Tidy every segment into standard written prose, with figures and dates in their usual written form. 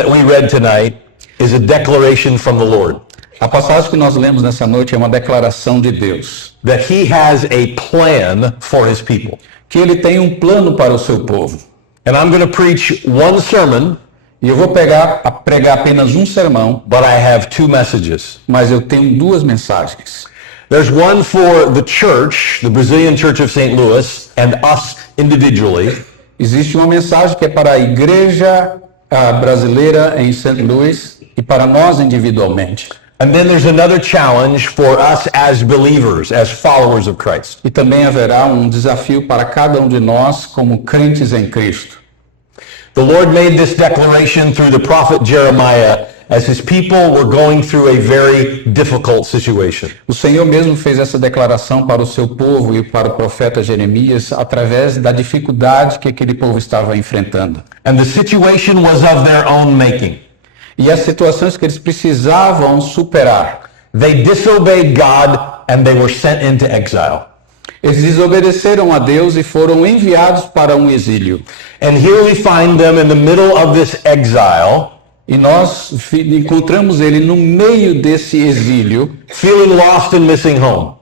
that we read tonight is a declaration from the Lord. A passagem que nós lemos nessa noite é uma declaração de Deus, That he has a plan for his people. que ele tem um plano para o seu povo. And I'm going to preach one sermon, E eu vou pregar apenas um sermão, but I have two messages. mas eu tenho duas mensagens. There's one for the church, the Brazilian Church of St. Louis, and us individually. Existe uma mensagem que é para a igreja brasileira em St. Louis e para nós individualmente. And then there's another challenge for us as believers, as followers of Christ. E também haverá um desafio para cada um de nós como crentes em Cristo. The Lord made this declaration through the prophet Jeremiah as his people were going through a very difficult situation. O Senhor mesmo fez essa declaração para o seu povo e para o profeta Jeremias através da dificuldade que aquele povo estava enfrentando. And the situation was of their own making. E as situações que eles precisavam superar. They disobeyed God and they were sent into exile. Eles desobedeceram a Deus e foram enviados para um exílio. And here we find them in the middle of this exile, E nós encontramos ele no meio desse exílio, feeling lost and missing home.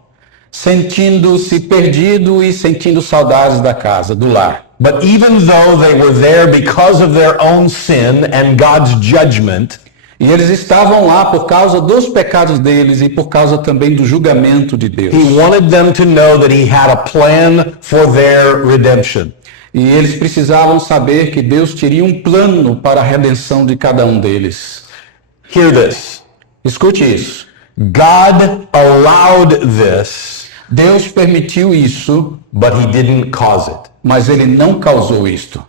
sentindo-se perdido e sentindo saudades da casa, do lar. But even though they were there because of their own sin and God's judgment, E eles estavam lá por causa dos pecados deles e por causa também do julgamento de Deus. he wanted them to know that he had a plan for their redemption. E eles precisavam saber que Deus teria um plano para a redenção de cada um deles. Hear this. Escute isso. God allowed this, Deus permitiu isso, but he didn't cause it. mas ele não causou isto.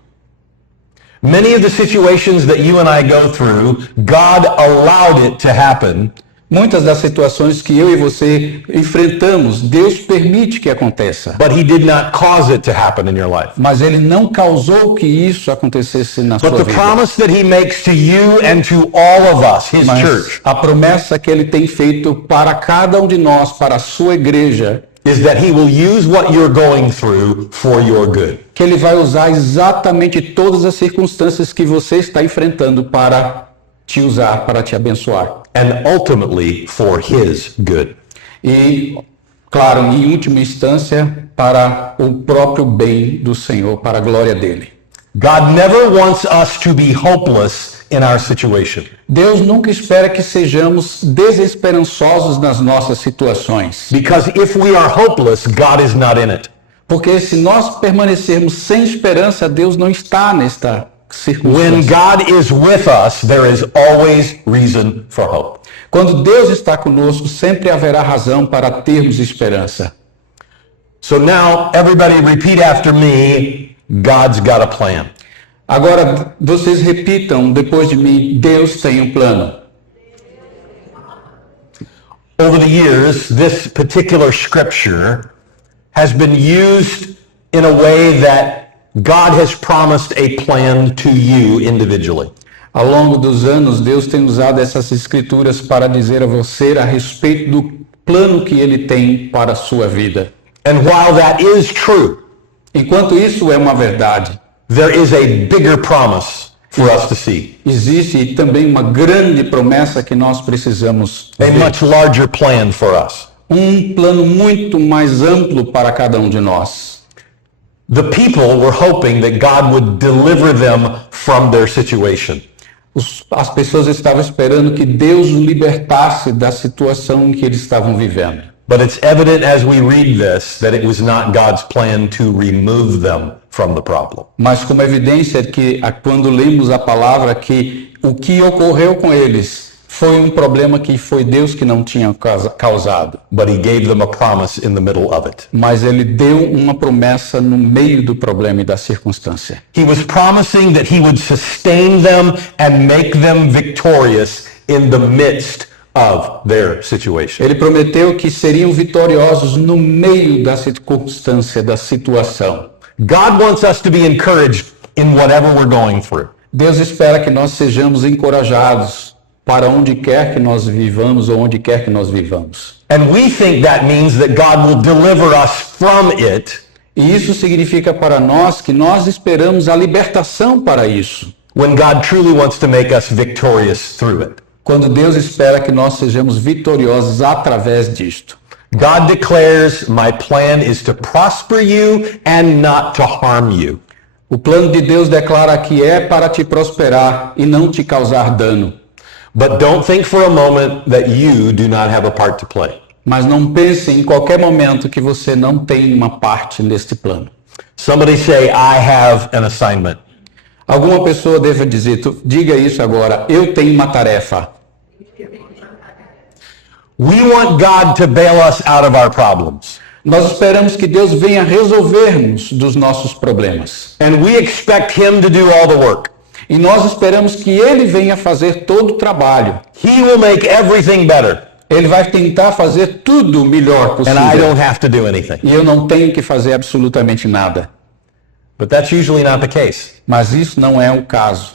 Many of the situations that you and I go through, God allowed it to happen, Muitas das situações que eu e você enfrentamos, Deus permite que aconteça. but he did not cause it to happen in your life. Mas ele não causou que isso acontecesse na But sua the vida. promise that he makes to you and to all of us, his Mas church, a promessa que ele tem feito para cada um de nós, para a sua igreja, is that he will use what you're going through for your good. que ele vai usar exatamente todas as circunstâncias que você está enfrentando para te usar, para te abençoar. And ultimately for his good. E, claro, em última instância, para o próprio bem do Senhor, para a glória dele. God never wants us to be hopeless in our situation. Deus nunca espera que sejamos desesperançosos nas nossas situações. Because if we are hopeless, God is not in it. Porque se nós permanecermos sem esperança, Deus não está nesta When circunstância. God is with us, there is always reason for hope. Quando Deus está conosco, sempre haverá razão para termos esperança. So now, everybody repeat after me, God's got a plan. Agora, vocês repitam depois de mim, Deus tem um plano. Over the years, this particular scripture has been used in a way that God has promised a plan to you individually. Ao longo dos anos, Deus tem usado essas escrituras para dizer a você a respeito do plano que ele tem para a sua vida. And while that is true, Enquanto isso é uma verdade, there is a bigger promise for us to see. existe também uma grande promessa que nós precisamos A ver. much larger plan for us. Um plano muito mais amplo para cada um de nós. The people were hoping that God would deliver them from their situation. As pessoas estavam esperando que Deus os libertasse da situação em que eles estavam vivendo. But it's evident as we read this that it was not God's plan to remove them from the problem. Mas como evidência que quando lemos a palavra que o que ocorreu com eles foi um problema que foi Deus que não tinha causado. But he gave them a promise in the middle of it. Mas ele deu uma promessa no meio do problema e da circunstância. He was promising that he would sustain them and make them victorious in the midst of their situation. Ele prometeu que seriam vitoriosos no meio da circunstância, da situação. God wants us to be encouraged in whatever we're going through. Deus espera que nós sejamos encorajados para onde quer que nós vivamos ou onde quer que nós vivamos. And we think that means that God will deliver us from it. E isso significa para nós que nós esperamos a libertação para isso. when God truly wants to make us victorious through it. Quando Deus espera que nós sejamos vitoriosos através disto. God declares, my plan is to prosper you and not to harm you. O plano de Deus declara que é para te prosperar e não te causar dano. But don't think for a moment that you do not have a part to play. Mas não pense em qualquer momento que você não tem uma parte neste plano. Somebody say, I have an assignment. Alguma pessoa deve dizer, diga isso agora, eu tenho uma tarefa. We want God to bail us out of our problems. Nós esperamos que Deus venha resolver-nos dos nossos problemas. And we expect Him to do all the work. E nós esperamos que Ele venha fazer todo o trabalho. He will make everything better. Ele vai tentar fazer tudo o melhor And I possível. don't have to do anything. E eu não tenho que fazer absolutamente nada. But that's usually not the case. Mas isso não é o caso.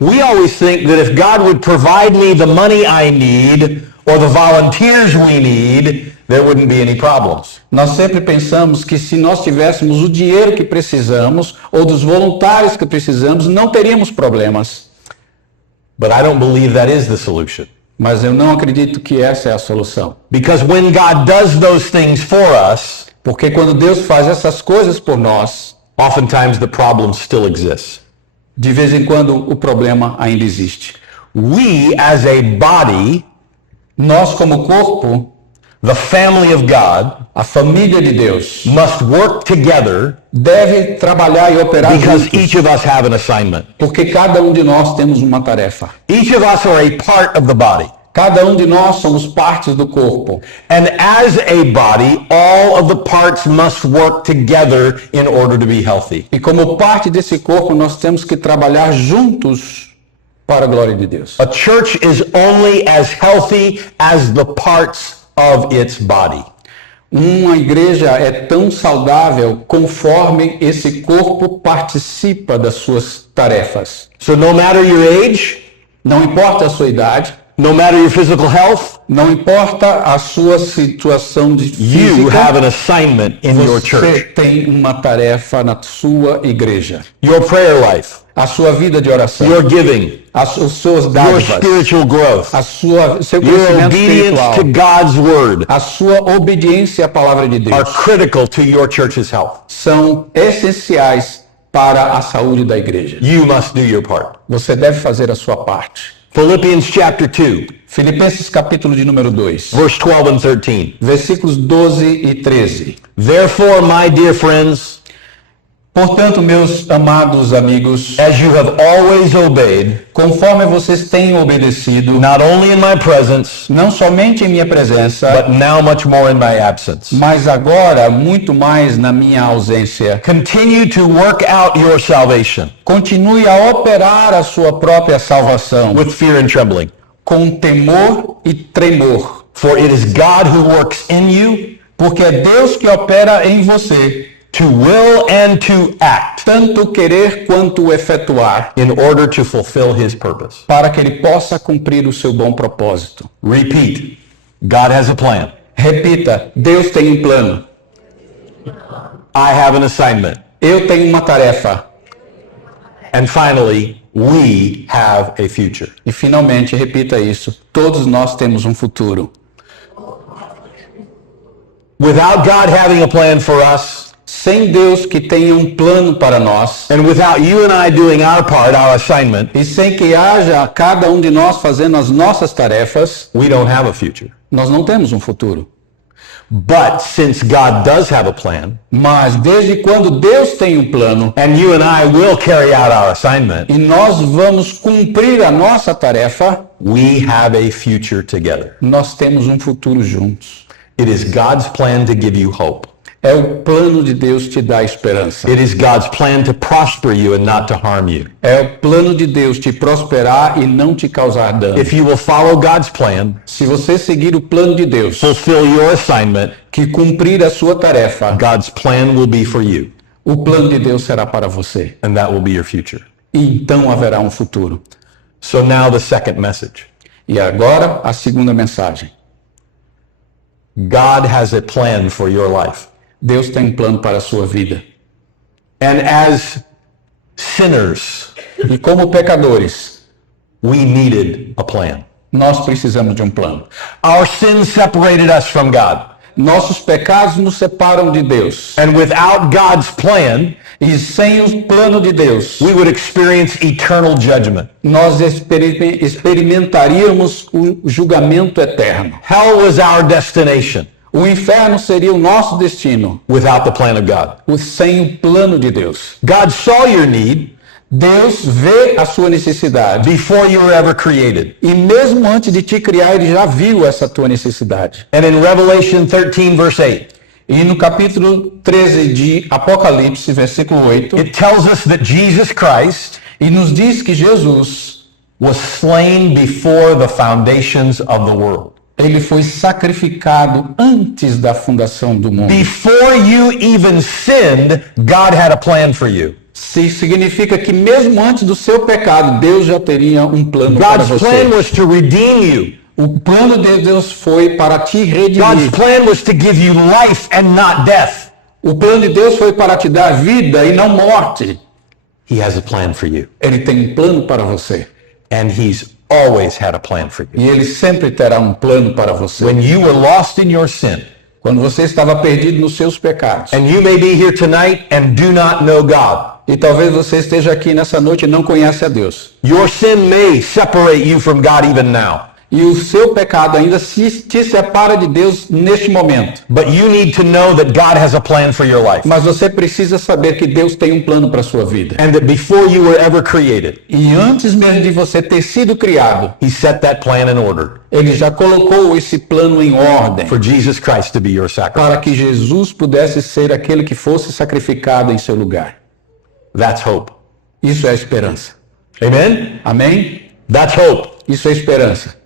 We always think that if God would provide me the money I need or the volunteers we need, there wouldn't be any problems. Nós sempre pensamos que se nós tivéssemos o dinheiro que precisamos ou dos voluntários que precisamos, não teríamos problemas. But I don't believe that is the solution. Mas eu não acredito que essa é a solução. Because when God does those things for us, Porque quando Deus faz essas coisas por nós, oftentimes the problem still exists. de vez em quando o problema ainda existe. We, as a body, Nós como corpo, the family of God, a família de Deus, must work together deve trabalhar e operar because juntos, each of us have an assignment. porque cada um de nós temos uma tarefa. Each of us are a part of the body. Cada um de nós somos partes do corpo. And as a body, all of the parts must work together in order to be healthy. E como parte desse corpo, nós temos que trabalhar juntos para a glória de Deus. A church is only as healthy as the parts of its body. Uma igreja é tão saudável conforme esse corpo participa das suas tarefas. So no matter your age, Não importa a sua idade, no matter your physical health, não importa a sua situação de you have física, an assignment in your você church. tem uma tarefa na sua igreja. Your prayer life, A sua vida de oração, your giving, os seus your dádivas, spiritual growth, seu your crescimento obedience espiritual, to God's word a sua obediência à palavra de are Deus critical to your church's health. são essenciais para a saúde da igreja. You must do your part. Você deve fazer a sua parte. Philippians chapter 2, Filipenses capítulo de número 2, verse 12 and 13. versículos 12 e 13. Therefore, my dear friends, Portanto, meus amados amigos, as you have always obeyed, conforme vocês têm obedecido, not only in my presence, não somente em minha presença, but now much more in my absence, mas agora muito mais na minha ausência, continue to work out your salvation continue a operar a sua própria salvação with fear and trembling. com temor e tremor, For it is God who works in you porque é Deus que opera em você, to will and to act tanto querer quanto efetuar, in order to fulfill his purpose. para que ele possa cumprir o seu bom propósito. Repeat. God has a plan. Repita, Deus tem um plano. I have an assignment. Eu tenho uma tarefa. And finally, we have a future. E finalmente, repita isso, todos nós temos um futuro. Without God having a plan for us, Sem Deus que tenha um plano para nós, and without you and I doing our part, our assignment, e sem que haja cada um de nós fazendo as nossas tarefas, we don't have a future. nós não temos um futuro. But since God does have a plan, Mas desde quando Deus tem um plano, and you and I will carry out our assignment, e nós vamos cumprir a nossa tarefa, we have a future together. nós temos um futuro juntos. It is God's plan to give you hope. É o plano de Deus te dar esperança. It is God's plan to prosper you and not to harm you. É o plano de Deus te prosperar e não te causar dano. If you will follow God's plan, Se você seguir o plano de Deus, fulfill your assignment, que cumprir a sua tarefa, God's plan will be for you, o plano de Deus será para você. and that will be your future. E então haverá um futuro. So now the second message. E agora a segunda mensagem. God has a plan for your life. Deus tem um plano para a sua vida. And as sinners, E como pecadores, we needed a plan. nós precisamos de um plano. Our sins separated us from God. Nossos pecados nos separam de Deus. And without God's plan, E sem o plano de Deus, we would experience eternal judgment. nós experimentaríamos o julgamento eterno. Hell was our destination O inferno seria o nosso destino, without the plan of God. sem o plano de Deus. God saw your need Deus vê a sua necessidade. before you were ever created. E mesmo antes de te criar, ele já viu essa tua necessidade. And in Revelation 13, verse 8, E no capítulo 13 de Apocalipse, versículo 8, it tells us that Jesus Christ e nos diz que Jesus, was slain before the foundations of the world. ele foi sacrificado antes da fundação do mundo. Before you even sinned, God had a plan for you. Significa que mesmo antes do seu pecado, Deus já teria um plano para God's plan você. was to redeem you. O plano de Deus foi para te God's redimir. plan was to give you life and not death. O plano de Deus foi para te dar vida e não morte. He has a plan for you. Ele tem um plano para você. And he's always had a plan for you. E ele sempre terá um plano para você. When you were lost in your sin, Quando você estava perdido nos seus pecados. and you may be here tonight and do not know God, E talvez você esteja aqui nessa noite e não conhece a Deus. your sin may separate you from God even now. E o seu pecado ainda te separa de Deus neste momento. But you need to know that God has a plan for your life. Mas você precisa saber que Deus tem um plano para a sua vida. And that before you were ever created, E antes mesmo de você ter sido criado, he set that plan in order ele já colocou esse plano em ordem for Jesus Christ to be your sacrifice. para que Jesus pudesse ser aquele que fosse sacrificado em seu lugar. That's hope. Isso é esperança. Amen? Amém? That's hope. Isso é esperança.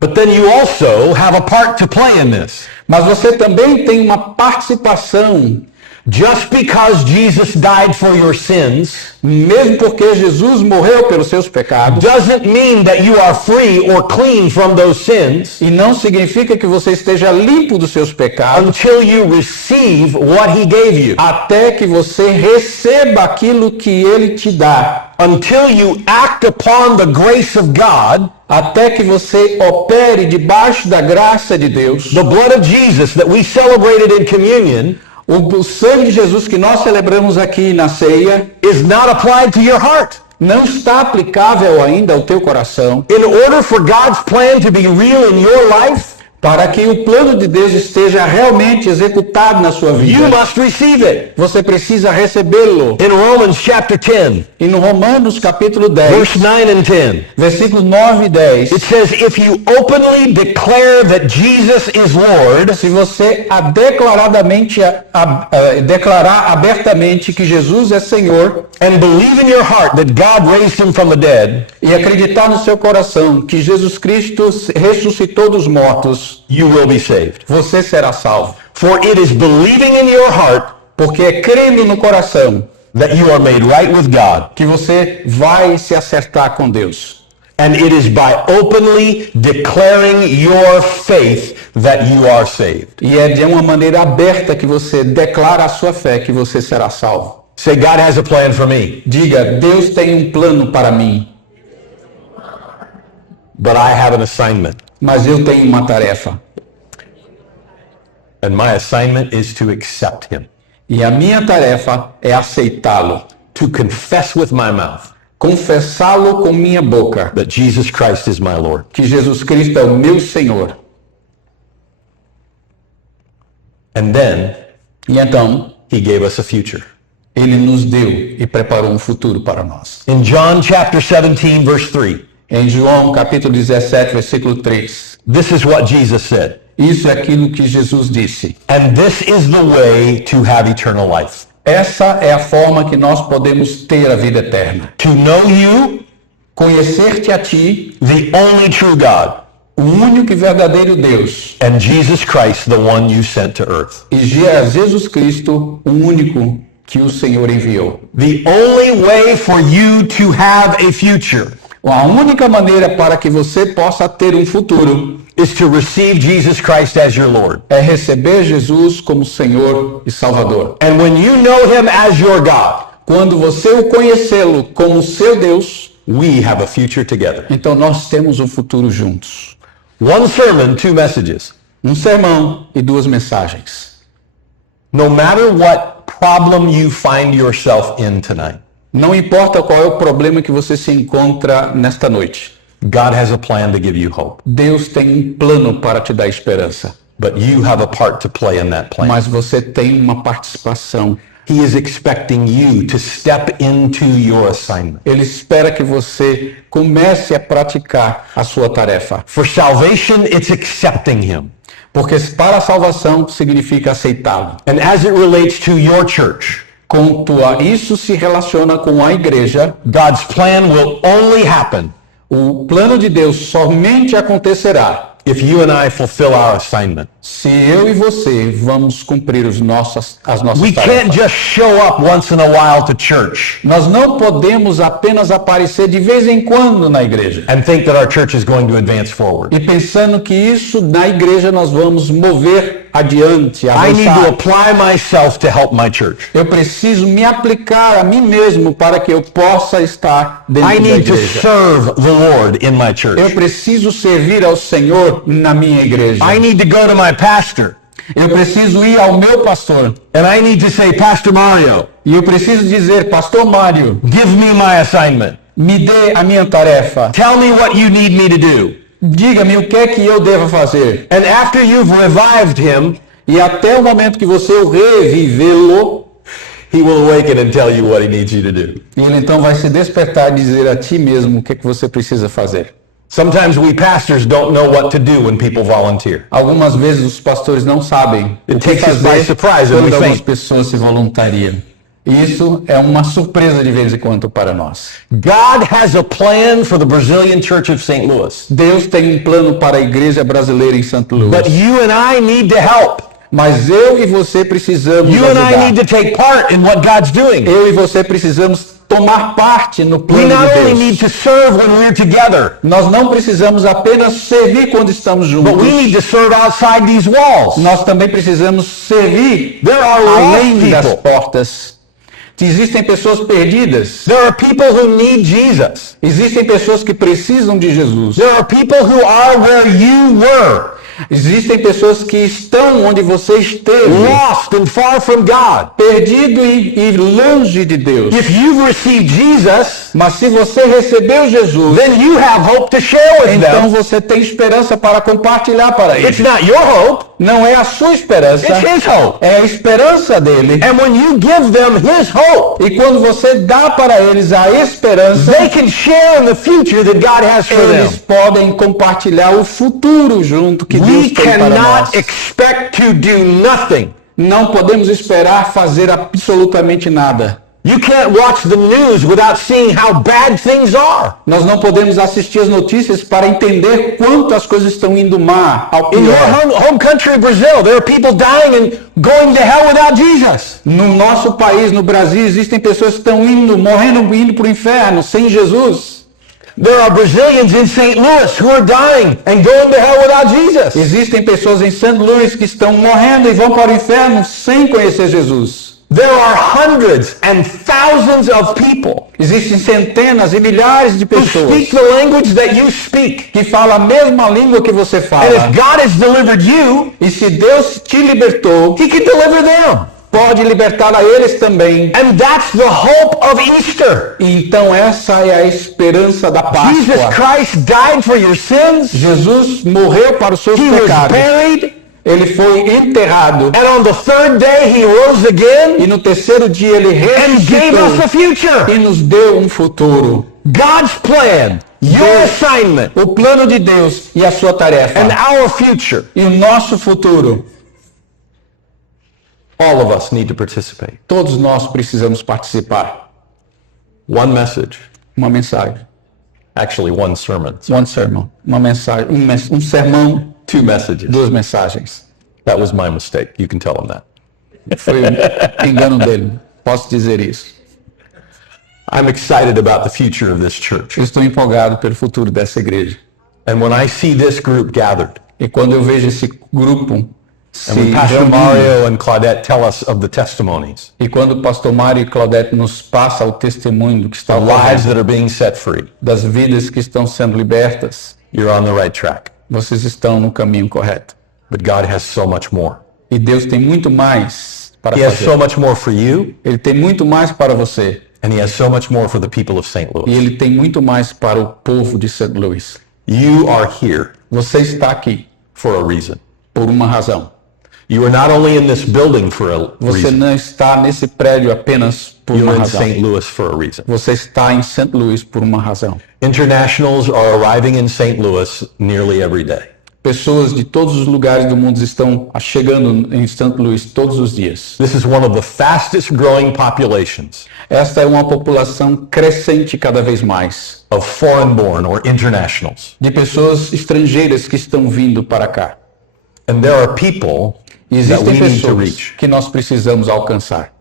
But then you also have a part to play in this. Mas você também tem uma participação. Just because Jesus died for your sins Mesmo porque Jesus morreu pelos seus pecados, doesn't mean that you are free or clean from those sins e não significa que você esteja limpo dos seus pecados, until you receive what he gave you. até que você receba aquilo que ele te dá. Until you act upon the grace of God, Até que você opere debaixo da graça de Deus. the blood of Jesus that we celebrated in communion O sangue de Jesus que nós celebramos aqui na ceia is not applied to your heart. não está aplicável ainda ao teu coração. In order for God's plan to be real in your life, Para que o plano de Deus esteja realmente executado na sua you vida, must receive it. você precisa recebê-lo. In Romans chapter 10, E no Romanos capítulo 10, verse 9 and 10, versículos 9 e 10, it says, if you openly declare that Jesus is Lord, se você declarar abertamente que Jesus é Senhor and believe in your heart that God raised him from the dead, e acreditar no seu coração que Jesus Cristo ressuscitou dos mortos, you will be saved. você será salvo. For it is believing in your heart Porque é crendo no coração that you are made right with God, que você vai se acertar com Deus. and it is by openly declaring your faith that you are saved. E é de uma maneira aberta que você declara a sua fé que você será salvo. Say, God has a plan for me, Diga, Deus tem um plano para mim, but I have an assignment. mas eu tenho uma tarefa. And my assignment is to accept him, E a minha tarefa é aceitá-lo, to confess with my mouth confessá-lo com minha boca, that Jesus Christ is my Lord. que Jesus Cristo é o meu Senhor. And then E então, he gave us a future. ele nos deu e preparou um futuro para nós. In John chapter 17, verse 3, Em João capítulo 17, versículo 3, this is what Jesus said. isso é aquilo que Jesus disse. And this is the way to have eternal life. Essa é a forma que nós podemos ter a vida eterna. To know you, Conhecer-te a ti, the only true God, o único e verdadeiro Deus, and Jesus Christ, the one you sent to earth. e Jesus Cristo, o único que o Senhor enviou. The only way for you to have a future A única maneira para que você possa ter um futuro is to receive Jesus Christ as your Lord. é receber Jesus como Senhor e Salvador. And when you know him as your God, Quando você o conhecê-lo como seu Deus, we have a future together. então nós temos um futuro juntos. One sermon, two messages. Um sermão e 2 mensagens. No matter what problem you find yourself in tonight, Não importa qual é o problema que você se encontra nesta noite. God has a plan to give you hope. Deus tem um plano para te dar esperança. But you have a part to play in that plan. Mas você tem uma participação. He is expecting you to step into your assignment. Ele espera que você comece a praticar a sua tarefa. For salvation, it's accepting Him. Porque para a salvação significa aceitá-lo. And as it relates to your church, Isso se relaciona com a igreja. God's plan will only happen O plano de Deus somente acontecerá if you and I fulfill our assignment. se eu e você vamos cumprir as nossas We can't tarefas. just show up once in a while to church Nós não podemos apenas aparecer de vez em quando na igreja. and think that our church is going to advance forward. E pensando que isso na igreja nós vamos mover adiante, I need to avançar. apply myself to help my church. Eu preciso me aplicar a mim mesmo para que eu possa estar dentro I da need to igreja. serve the Lord in my Eu church. preciso servir ao Senhor na minha igreja. I need to go to my pastor Eu preciso ir ao meu pastor. and I need to say, Pastor Mario, E eu preciso dizer, Pastor Mário, give me my assignment. me dê a minha tarefa. Tell me what you need me to do. Diga-me o que é que eu devo fazer. And after you've revived him, E até o momento que você o revivê-lo, he will awaken and tell you what he needs you to do. ele então vai se despertar e dizer a ti mesmo o que é que você precisa fazer. Sometimes we pastors don't know what to do when people volunteer. Algumas vezes os pastores não sabem o It que takes us by fazer surprise and we quando algumas think. pessoas se voluntariam. E isso é uma surpresa de vez em quando para nós. God has a plan for the Brazilian Church of St. Louis. Deus tem um plano para a igreja brasileira em Santo Luís. But you and I need to help. Mas eu e você precisamos You and I ajudar. need to take part in what God's doing. Eu e você precisamos tomar parte no We plano not de only Deus. need to serve when we're together, Nós não precisamos apenas servir quando estamos but we need juntos. to serve outside these walls. Nós também precisamos servir There are além lost das people. portas. Existem pessoas perdidas. There are people who need Jesus. Existem pessoas que precisam de Jesus. There are people who are where you were, Existem pessoas que estão onde você esteve, lost and far from God. perdido e longe de Deus. If you've received Jesus, Mas se você recebeu Jesus, then you have hope to share with então them. você tem esperança para compartilhar para It's eles. not your hope, Não é a sua esperança, it's His hope. é a esperança dele. And when you give them His hope, E quando você dá para eles a esperança, they can share in the future that God has for eles them. podem compartilhar o futuro junto que Deus We tem para nós. cannot expect to do nothing. Não podemos esperar fazer absolutamente nada. You can't watch the news without seeing how bad things are. Nós não podemos assistir as notícias para entender quanto as coisas estão indo mal ao In your pior. home country, Brazil, there are people dying and going to hell without Jesus. No nosso país, no Brasil, existem pessoas que estão morrendo, indo para o inferno sem Jesus. There are Brazilians in St. Louis who are dying and going to hell without Jesus. Existem pessoas em St. Louis que estão morrendo e vão para o inferno sem conhecer Jesus. There are hundreds and thousands of people Existem centenas e milhares de who pessoas speak the language that you speak. que falam a mesma língua que você And fala. if God has delivered you, E se Deus te libertou, He can deliver them. pode libertar a eles também. And that's the hope of Easter. Então essa é a esperança da Jesus Páscoa. Christ died for your sins. Jesus morreu para os seus He was pecados. buried. Ele foi enterrado. And on the third day, He rose again E no terceiro dia ele and gave us a ressuscitou future. e nos deu um futuro. God's plan, your Deus, assignment, o plano de Deus e a sua tarefa. and our future. E o nosso futuro. All of us need to participate. Todos nós precisamos participar. One message, Uma mensagem. actually one sermon. One sermon. Uma mensagem. Um sermão. Two messages. 2 mensagens. That was my mistake. You can tell him that. Foi engano dele. Posso dizer isso. I'm excited about the future of this church. Eu estou empolgado pelo futuro dessa igreja. And when I see this group gathered, E quando eu vejo esse grupo se And when Pastor reunimos. Mario and Claudette tell us of the testimonies, E quando o pastor Mário e Claudete nos passa o testemunho do que está the lives ocorrendo, that are being set free, das vidas que estão sendo libertas, you're on the right track. vocês estão no caminho correto. But God has so much more. E Deus tem muito mais para He has fazer. so much more for you, Ele tem muito mais para você. and He has so much more for the people of St. E Louis. Ele tem muito mais para o povo de St. Louis. You are here Você está aqui for a reason. por uma razão. You are not only in this building for a Você reason, não está nesse prédio apenas por uma you're in razão. St. Louis for a reason. Você está em St. Louis por uma razão. Internationals are arriving in St. Louis nearly every day. Pessoas de todos os lugares do mundo estão chegando em St. Louis todos os dias. This is one of the fastest growing populations Esta é uma população crescente cada vez mais, of foreign-born or internationals. de pessoas estrangeiras que estão vindo para cá. And there are people E that we existem need to pessoas reach. que nós precisamos alcançar.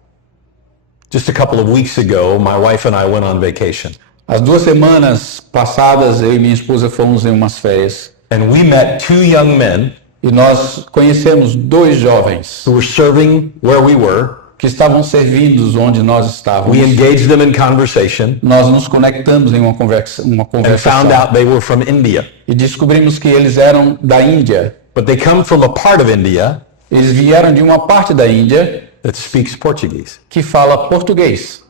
Just a couple of weeks ago, my wife and I went on vacation, As 2 semanas passadas, eu e minha esposa fomos em umas férias and we met two young men e nós conhecemos 2 jovens who were serving where we were. que estavam servindo onde nós estávamos. We engaged them in conversation Nós nos conectamos em uma and found conversação out they were from India. e descobrimos que eles eram da Índia. But they come from a part of India Eles vieram de uma parte da Índia that speaks Portuguese. que fala português.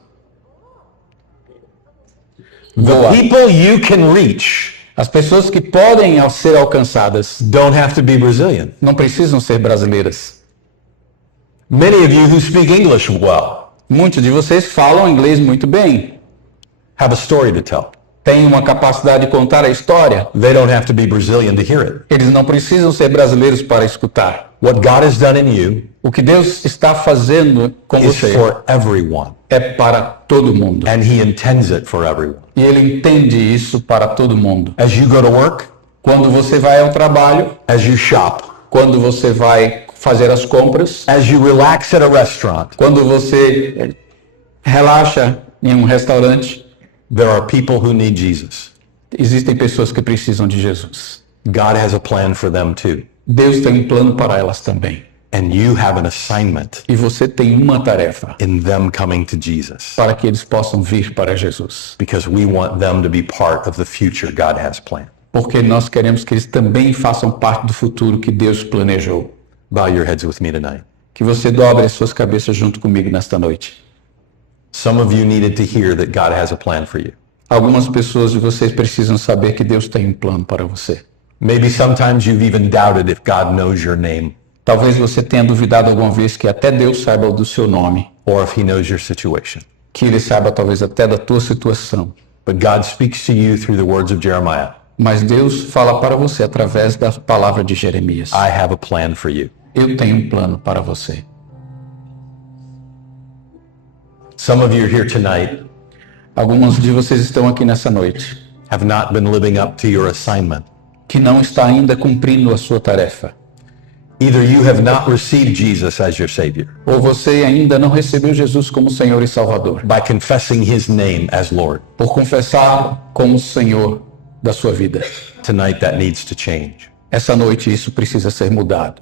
The Boa. people you can reach As pessoas que podem ser alcançadas don't have to be Brazilian. não precisam ser brasileiras. Many of you who speak English well Muitos de vocês falam inglês muito bem, have a story to tell. têm uma capacidade de contar a história. They don't have to be Brazilian to hear it. Eles não precisam ser brasileiros para escutar. What God has done in you O que Deus está fazendo com is você for everyone, é para todo mundo. and He intends it for everyone. E Ele entende isso para todo mundo. As you go to work, Quando você vai ao trabalho, as you shop, quando você vai fazer as compras, as you relax at a restaurant, quando você relaxa em um restaurante, there are people who need Jesus. existem pessoas que precisam de Jesus. God has a plan for them too. Deus tem um plano para elas também. And you have an assignment E você tem uma tarefa in them coming to Jesus, para que eles possam vir para Jesus. because we want them to be part of the future God has planned. Porque nós queremos que eles também façam parte do futuro que Deus planejou. Bow your heads with me tonight. Que você dobre as suas cabeças junto comigo nesta noite. Some of you needed to hear that God has a plan for you. Algumas pessoas de vocês precisam saber que Deus tem um plano para você. Maybe sometimes you've even doubted if God knows your name Talvez você tenha duvidado alguma vez que até Deus saiba do seu nome, or if He knows your situation. que Ele saiba talvez até da tua situação. But God speaks to you through the words of Jeremiah. Mas Deus fala para você através da palavra de Jeremias. I have a plan for you. Eu tenho um plano para você. Some of you are here tonight Alguns de vocês estão aqui nessa noite have not been living up to your assignment. que não está ainda cumprindo a sua tarefa. Either you have not received Jesus as your Savior Ou você ainda não recebeu Jesus como Senhor e Salvador, by confessing His name as Lord. por confessar como Senhor da sua vida. Tonight that needs to change, Essa noite isso precisa ser mudado,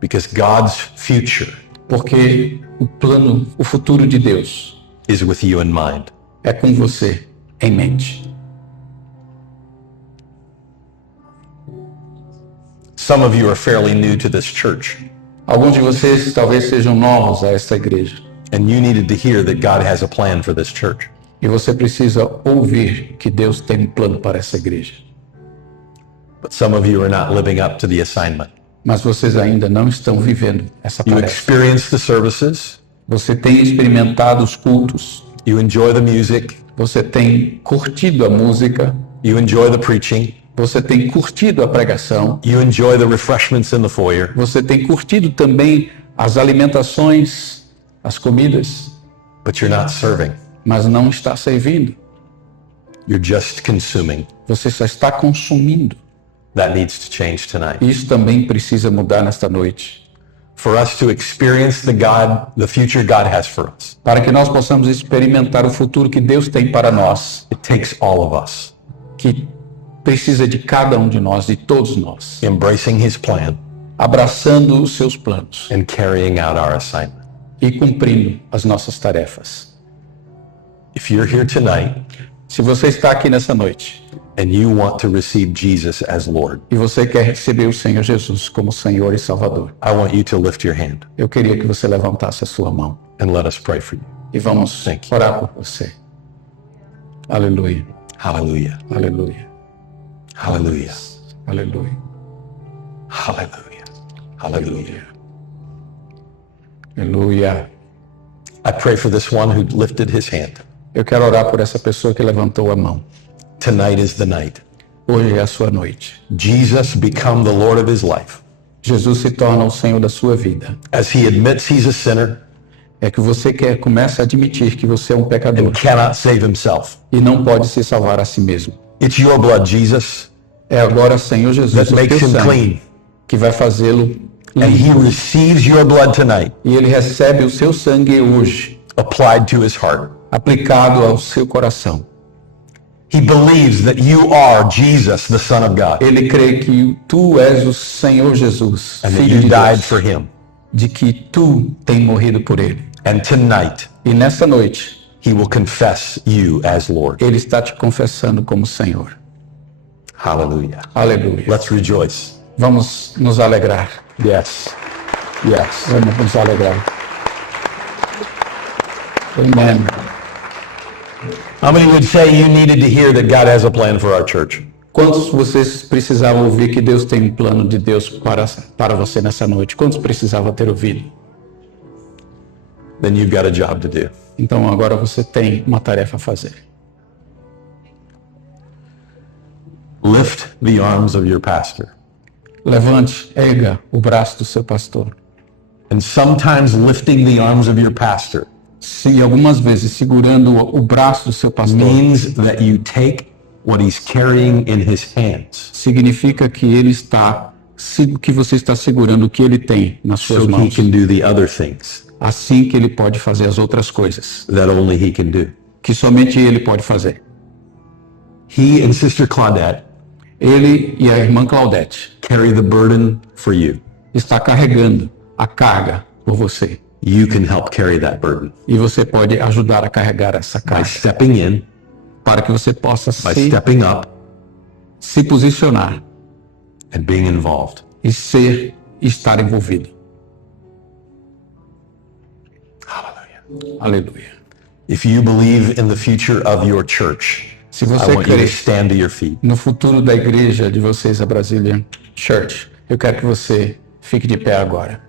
because God's future porque o plano, o futuro de Deus is with you in mind. é com você em mente. Some of you are fairly new to this church, Alguns de vocês talvez sejam novos a esta igreja and you needed to hear that God has a plan for this church. e você precisa ouvir que Deus tem um plano para essa igreja. But some of you are not living up to the assignment. Mas vocês ainda não estão vivendo essa You tarefa. experience the services, Você tem experimentado os cultos, you enjoy the music, você tem curtido a música, you enjoy the preaching, você tem curtido a pregação, you enjoy the refreshments in the foyer, você tem curtido também as alimentações, as comidas, but you're not serving. mas não está servindo. You're just consuming. Você só está consumindo. That needs to change tonight. Isso também precisa mudar nesta noite. For us to experience the future God has for us, Para que nós possamos experimentar o futuro que Deus tem para nós, it takes all of us que precisa de cada um de nós, de todos nós, embracing His plan abraçando os seus planos and carrying out our assignment. e cumprindo as nossas tarefas. If you're here tonight Se você está aqui nessa noite and you want to receive Jesus as Lord, e você quer receber o Senhor Jesus como Senhor e Salvador, I want you to lift your hand eu queria que você levantasse a sua mão and let us pray for you. e vamos Thank you. orar por você. Aleluia, Hallelujah. aleluia, Hallelujah. aleluia, Hallelujah. Hallelujah. aleluia. I pray for this one who lifted his hand. Eu quero orar por essa pessoa que levantou a mão. Tonight is the night. Hoje é a sua noite. Jesus become the Lord of his life. Jesus se torna o Senhor da sua vida. As he admits he's a sinner É que você começa a admitir que você é um pecador and cannot save himself. e não pode se salvar a si mesmo. It's your blood, Jesus, É agora, Senhor Jesus, that o makes teu him sangue clean. que vai fazê-lo And he limpo. receives your blood tonight, E ele recebe o seu sangue hoje, applied to his heart. aplicado ao seu coração. He believes that you are Jesus, the Son of God, Ele crê que tu és o Senhor Jesus, and that Filho you de died Deus, for him. de que tu tem morrido por ele. And tonight, E nessa noite, he will confess you as Lord. ele está te confessando como Senhor. Hallelujah. Aleluia. Let's rejoice. Vamos nos alegrar. Yes. Yes. Vamos nos alegrar. Amém. How many would say you needed to hear that God has a plan for our church? Quantos vocês precisavam ouvir que Deus tem um plano de Deus para você nessa noite? Quantos precisavam ter ouvido? Then you've got a job to do. Então agora você tem uma tarefa a fazer. Lift the arms of your pastor. Levante, erga o braço do seu pastor. And sometimes lifting the arms of your pastor Sim, algumas vezes segurando o braço do seu pastor means that you take what he's carrying in his hands significa que ele está, que você está segurando o que ele tem nas suas so he mãos. can do the other things Assim que ele pode fazer as outras coisas that only he can do. que somente ele pode fazer. He and Sister Claudette Ele e a irmã Claudete carry the burden for you. está carregando a carga por você. You can help carry that burden E você pode ajudar a carregar essa by carga stepping in, para que você possa by stepping up, se posicionar and being involved. e estar envolvido. Hallelujah. Aleluia. If you believe in the future of your church, Se I você want you crê to stand to your feet. no futuro da igreja de vocês, a Brazilian Church, eu quero que você fique de pé agora.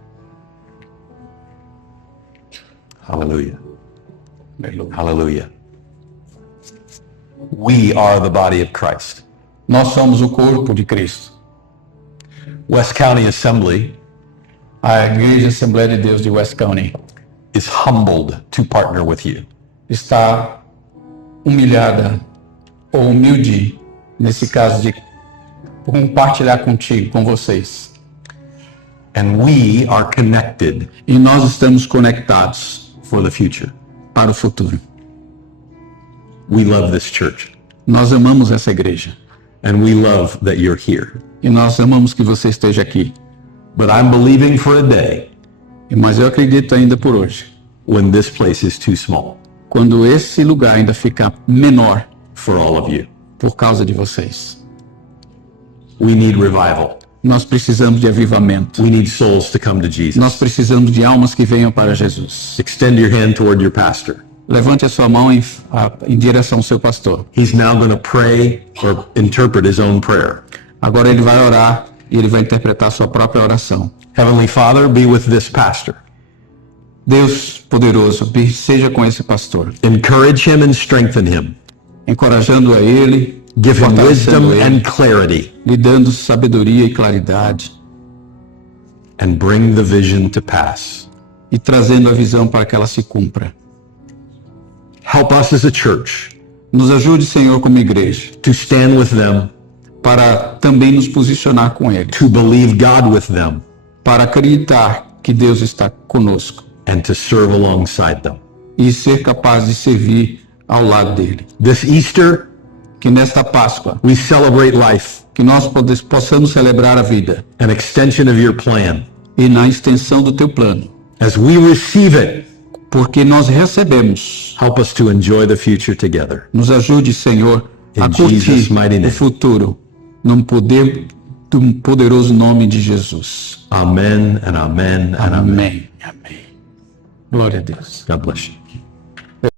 Hallelujah. Aleluia. Hallelujah. We are the body of Christ. Nós somos o corpo de Cristo. West County Assembly A Igreja Assembleia de Deus de West County is humbled to partner with you. está humilhada ou humilde, nesse caso de compartilhar contigo, com vocês. And we are connected E nós estamos conectados for the future. para o futuro. We love this church. Nós amamos essa igreja. And we love that you're here. E nós amamos que você esteja aqui. But I'm believing for a day Mas eu acredito ainda por hoje, when this place is too small quando esse lugar ainda ficar menor for all of you. por causa de vocês. We need revival. Nós precisamos de avivamento. We need souls to come to Nós Jesus. precisamos de almas que venham para Jesus. Extend your hand toward your pastor. Levante a sua mão em direção ao seu pastor. He's now going to pray or interpret his own prayer. Agora ele vai orar e ele vai interpretar a sua própria oração. Heavenly Father, be with this pastor. Deus poderoso, seja com esse pastor, Encourage him and strengthen him. encorajando a ele, Give him fortalecendo wisdom ele, and clarity, lhe dando sabedoria e claridade and bring the vision to pass. e trazendo a visão para que ela se cumpra. Help us as a church Nos ajude, Senhor, como igreja, to stand with them, para também nos posicionar com ele, to believe God with them, para acreditar que Deus está conosco and to serve alongside them. e ser capaz de servir ao lado dele. This Easter, Que nesta Páscoa we celebrate life. que nós possamos celebrar a vida an extension of your plan. e na extensão do teu plano. As we receive it, Porque nós recebemos. help us to enjoy the future together. Nos ajude, Senhor, a In Jesus' curtir mighty o name. futuro, no poder do poderoso nome de Jesus. Amen and amen and amen. Amém. Amém. Glória a Deus. God bless you.